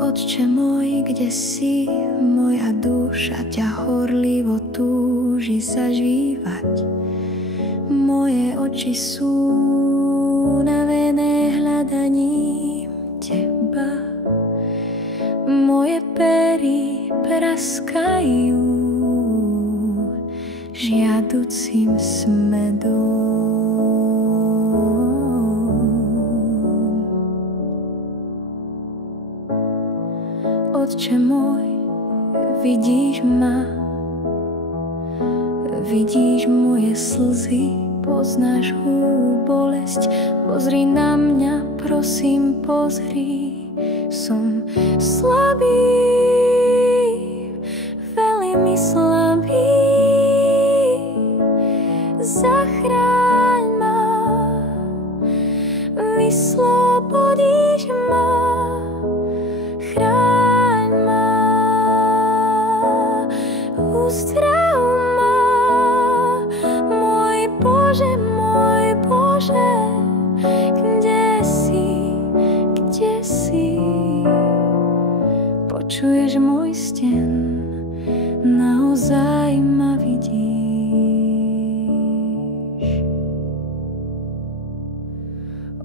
Otče môj, kde si? Moja duša ťa horlivo túži zažívať. Moje oči sú unavené hľadaním teba. Moje pery praskajú žiaducím smedom. Otče môj, vidíš ma, vidíš moje slzy, poznáš moju bolesť. Pozri na mňa, prosím, pozri, som slabý, veľmi slabý. Zachráň ma, vyslobodíš ma, chráň ma, uzdrav ma, môj Bože, kde si, kde si? Počuješ môj sten, naozaj ma vidíš.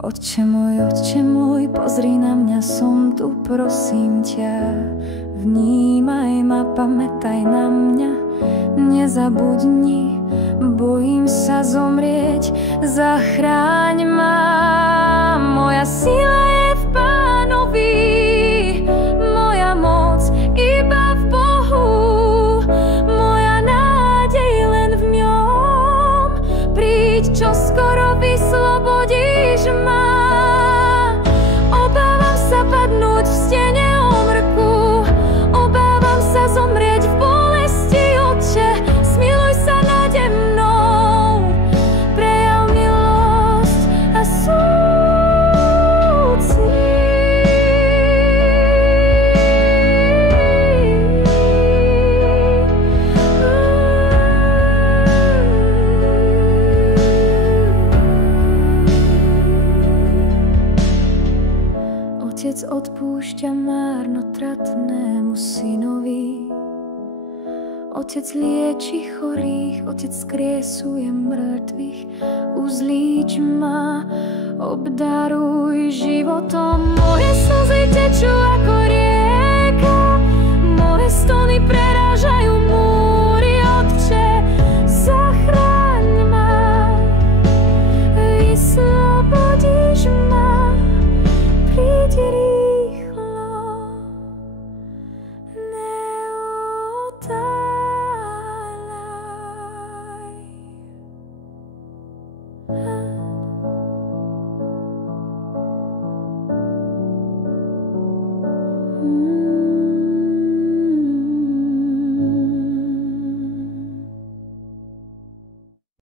Otče môj, pozri na mňa, som tu, prosím ťa. Vnímaj ma, pamätaj na mňa, nezabudni, bojím sa zomrieť, zachráň ma. Moja sila je v Pánovi, moja moc iba v Bohu, moja nádej len v ňom. Príď čoskoro, vyslobodíš ma. Obávam sa padnúť v stene omrku, obávam sa zomrieť v bolesti. Otče, smiluj sa nade mnou, prejav milosť a Otec odpúšťa márnotratnému synovi. Otec lieči chorých, Otec skriesuje mŕtvych. Uzlíč ma, obdaruj životom moje slzy.